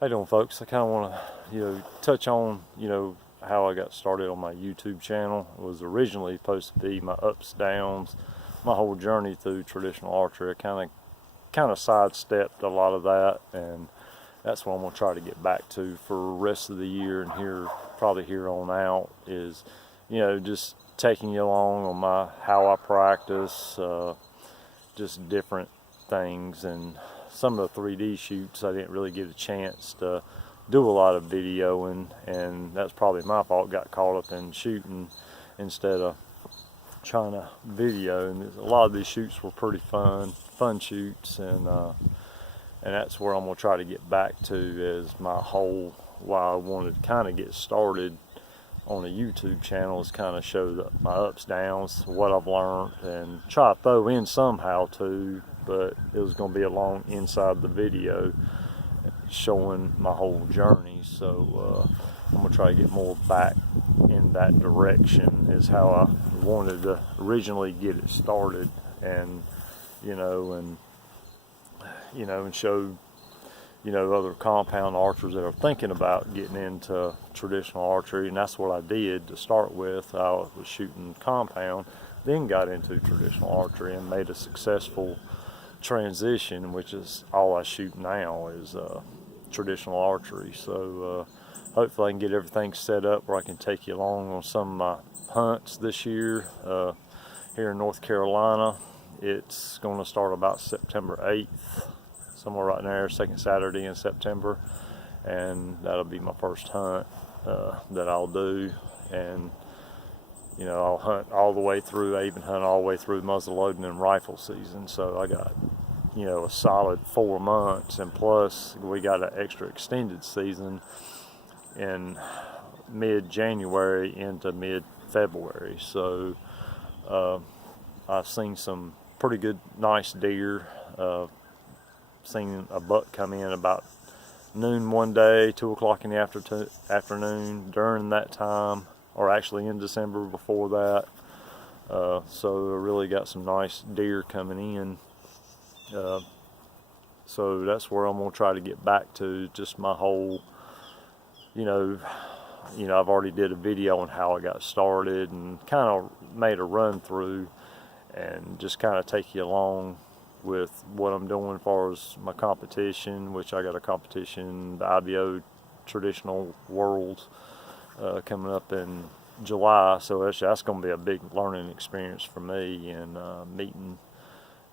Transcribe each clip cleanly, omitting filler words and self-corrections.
How you doing, folks? I kind of want to, touch on, how I got started on my YouTube channel. It was originally supposed to be my ups, downs, my whole journey through traditional archery. I kind of sidestepped a lot of that, and that's what I'm gonna try to get back to for the rest of the year and probably here on out is, just taking you along on my how I practice, just different things. And some of the 3D shoots I didn't really get a chance to do a lot of videoing, and that's probably my fault. Got caught up in shooting instead of trying to video, and a lot of these shoots were pretty fun shoots, and that's where I'm gonna try to get back to as my whole why I wanted to kind of get started on a YouTube channel is kind of show my ups, downs, what I've learned, and try to throw in some how-to, but it was going to be along inside the video showing my whole journey. So I'm going to try to get more back in that direction is how I wanted to originally get it started, and and show other compound archers that are thinking about getting into traditional archery. And that's what I did to start with. I was shooting compound, then got into traditional archery and made a successful transition, which is all I shoot now is traditional archery. So hopefully I can get everything set up where I can take you along on some of my hunts this year here in North Carolina. It's going to start about September 8th, somewhere right there, second Saturday in September, and that'll be my first hunt that I'll do. And I'll hunt all the way through. I even hunt all the way through muzzle loading and rifle season. So I got a solid 4 months, and plus we got an extra extended season in mid-January into mid-February. So I've seen some pretty good, nice deer. Seen a buck come in about noon one day, 2 o'clock in the afternoon during that time, or actually in December before that. So I really got some nice deer coming in. So that's where I'm gonna try to get back to, just my whole, I've already did a video on how I got started and kind of made a run through and just kind of take you along with what I'm doing as far as my competition, which I got a competition, the IBO Traditional Worlds, coming up in July. So that's going to be a big learning experience for me, and meeting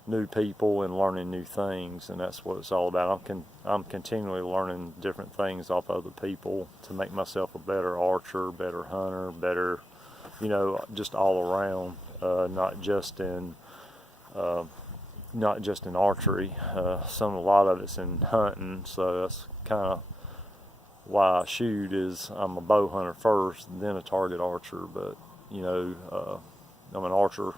new people and learning new things, and that's what it's all about. I'm continually learning different things off other people to make myself a better archer, better hunter, better, just all around, not just in archery. A lot of it's in hunting, so that's kind of why I shoot. Is I'm a bow hunter first, then a target archer. But I'm an archer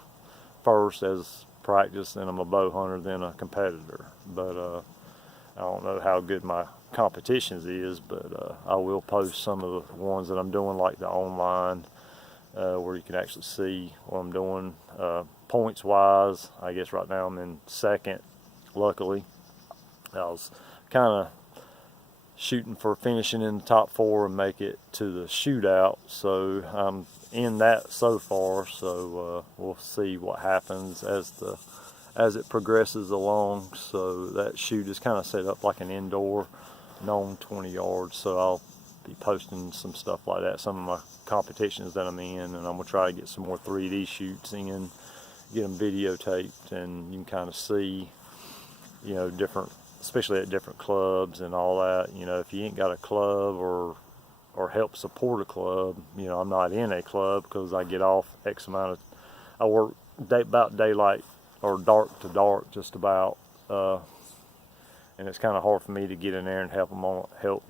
first as practice, then I'm a bow hunter, then a competitor. But I don't know how good my competitions is, but I will post some of the ones that I'm doing, like the online, where you can actually see what I'm doing. Points wise, I guess right now I'm in second, luckily. I was kind of shooting for finishing in the top 4 and make it to the shootout, so I'm in that so far. So we'll see what happens as it progresses along. So that shoot is kind of set up like an indoor known 20 yards, so I'll be posting some stuff like that, some of my competitions that I'm in, and I'm gonna try to get some more 3D shoots in, get them videotaped, and you can kind of see, different, especially at different clubs and all that. If you ain't got a club or help support a club, I'm not in a club because I get off X amount of, I work about daylight or dark to dark just about, and it's kind of hard for me to get in there and help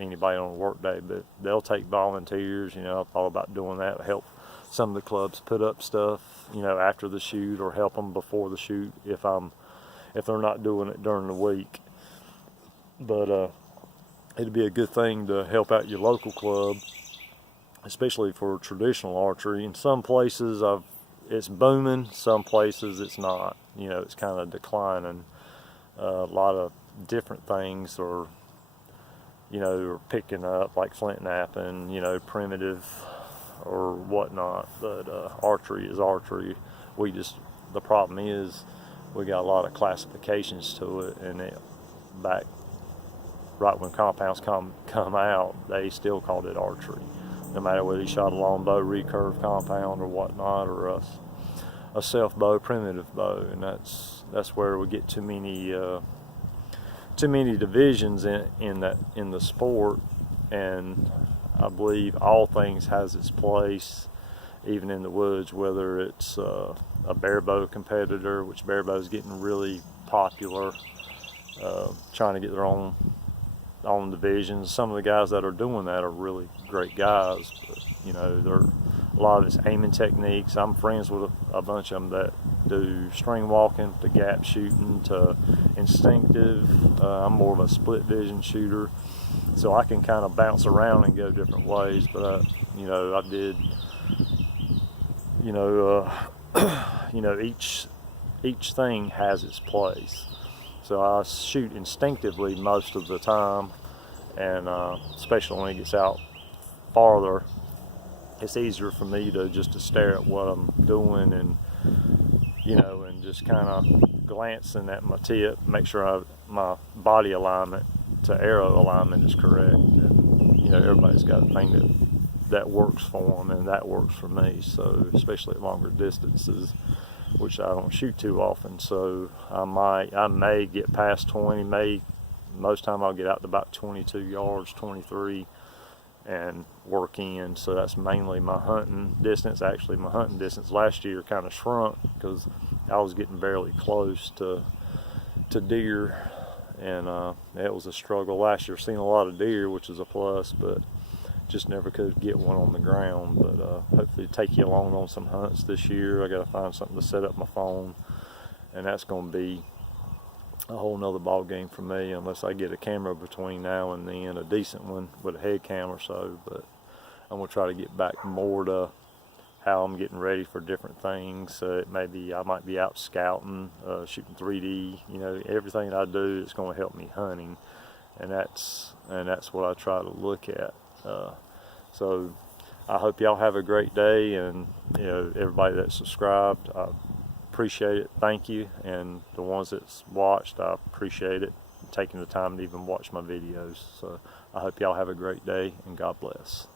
anybody on a work day, but they'll take volunteers. I've thought about doing that, help some of the clubs put up stuff, after the shoot, or help them before the shoot if they're not doing it during the week. But it'd be a good thing to help out your local club, especially for traditional archery. In some places it's booming, some places it's not. It's kind of declining. A lot of different things are you know, or picking up like flint knapping, you know, primitive or whatnot. But archery is archery. The problem is we got a lot of classifications to it, and back right when compounds come out, they still called it archery, no matter whether you shot a longbow, recurve compound, or whatnot, or a self bow, primitive bow. And that's where we get too many divisions in the sport. And I believe all things has its place, even in the woods, whether it's a barebow competitor, which barebow is getting really popular, trying to get their own divisions. Some of the guys that are doing that are really great guys, but you know, a lot of it's aiming techniques. I'm friends with a bunch of them that do string walking to gap shooting to instinctive. I'm more of a split vision shooter, so I can kind of bounce around and go different ways. But you know, I did, you know, each thing has its place. So I shoot instinctively most of the time, and especially when it gets out farther, it's easier for me to stare at what I'm doing, and you know, and just kind of glancing at my tip, make sure my body alignment to arrow alignment is correct. And you know, everybody's got a thing that works for them, and that works for me. So especially at longer distances, which I don't shoot too often, so I may get past 20. Most time I'll get out to about 22 yards, 23, and work in. So that's mainly my hunting distance. Actually, my hunting distance last year kind of shrunk because I was getting barely close to deer, and it was a struggle last year. Seen a lot of deer, which is a plus, but just never could get one on the ground. But hopefully take you along on some hunts this year. I got to find something to set up my phone, and that's going to be a whole nother ball game for me, unless I get a camera between now and then, a decent one with a head cam or so. But I'm going to try to get back more to how I'm getting ready for different things. I might be out scouting, shooting 3D. You know, everything I do is going to help me hunting, and that's what I try to look at. So I hope y'all have a great day, and you know, everybody that's subscribed, I appreciate it. Thank you. And the ones that's watched, I appreciate it, taking the time to even watch my videos. So I hope y'all have a great day, and God bless.